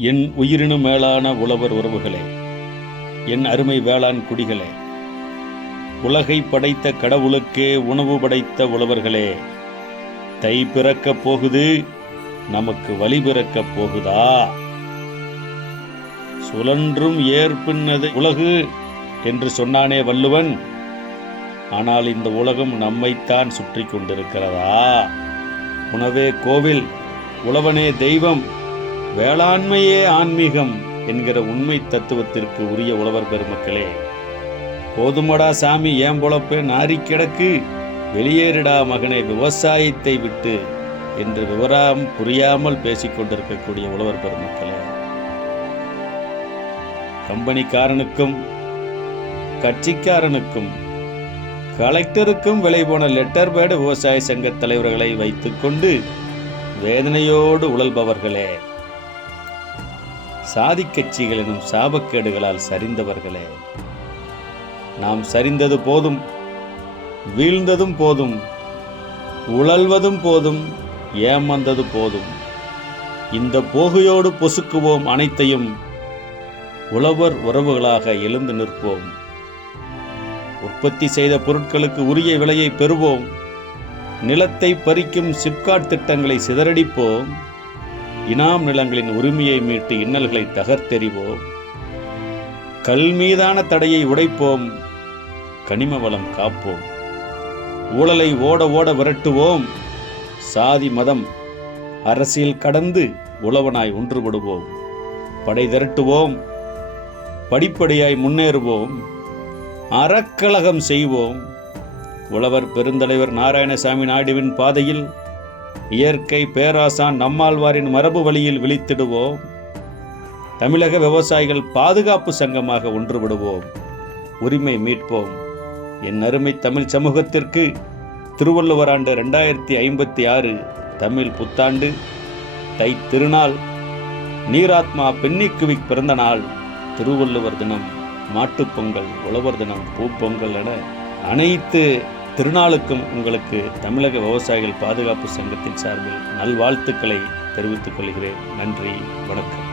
என் உயிரினும் மேலான உழவர் உறவுகளே, என் அருமை வேளாண் குடிகளே, உலகை படைத்த கடவுளுக்கே உணவு படைத்த உழவர்களே, தை பிறக்கப் போகுது, நமக்கு வழி பிறக்கப் போகுதா? சுழன்றும் ஏற்பின்னது உலகு என்று சொன்னானே வள்ளுவன். ஆனால் இந்த உலகம் நம்மைத்தான் சுற்றி கொண்டிருக்கிறதா? உணவே கோவில், உழவனே தெய்வம், வேளாண்மையே ஆன்மீகம் என்கிற உண்மை தத்துவத்திற்கு உரிய உழவர் பெருமக்களே, போதுமடா சாமி, ஏன் பொழப்பே நாரி கிடக்கு, வெளியேறிடா மகனே விவசாயத்தை விட்டு என்று விவரம் புரியாமல் பேசிக்கொண்டிருக்கக்கூடிய உழவர் பெருமக்களே, கம்பெனிக்காரனுக்கும் கட்சிக்காரனுக்கும் கலெக்டருக்கும் விலை போன லெட்டர் பேடு விவசாய சங்க தலைவர்களை வைத்துக்கொண்டு வேதனையோடு உழல்பவர்களே, சாதி கட்சிகள் எனும் சாபக்கேடுகளால் சரிந்தவர்களே, நாம் சரிந்தது போதும், வீழ்ந்ததும் போதும், உழல்வதும் போதும், ஏமாந்தது போதும். இந்த போகையோடு பொசுக்குவோம் அனைத்தையும். உழவர் உறவுகளாக எழுந்து நிற்போம். உற்பத்தி செய்த பொருட்களுக்கு உரிய விலையை பெறுவோம். நிலத்தை பறிக்கும் சிப்காட் திட்டங்களை சிதறடிப்போம். இனாம் நிலங்களின் உரிமையை மீட்டு இன்னல்களை தகர்த்தெறிவோம். கல் மீதான தடையை உடைப்போம். கனிம வளம் காப்போம். ஊழலை ஓட ஓட விரட்டுவோம். சாதி மதம் அரசியல் கடந்து உழவனாய் ஒன்றுபடுவோம். படை திரட்டுவோம். படிப்படியாய் முன்னேறுவோம். அறக்கலகம் செய்வோம். உழவர் பெருந்தலைவர் நாராயணசாமி நாயுடுவின் பாதையில், இயற்கை பேராசான் நம்மாழ்வாரின் மரபு வழியில் விழித்திடுவோம். தமிழக விவசாயிகள் பாதுகாப்பு சங்கமாக ஒன்றுபடுவோம். உரிமை மீட்போம். என் அருமை தமிழ் சமூகத்திற்கு திருவள்ளுவர் ஆண்டு 2056 தமிழ் புத்தாண்டு, தை திருநாள், நீராத்மா பெண்ணிக்குவிக் பிறந்த நாள், திருவள்ளுவர் தினம், மாட்டுப்பொங்கல், உழவர் தினம், பூப்பொங்கல் என அனைத்து திருநாளுக்கும் உங்களுக்கு தமிழக விவசாயிகள் பாதுகாப்பு சங்கத்தின் சார்பில் நல்வாழ்த்துக்களை தெரிவித்துக் கொள்கிறேன். நன்றி, வணக்கம்.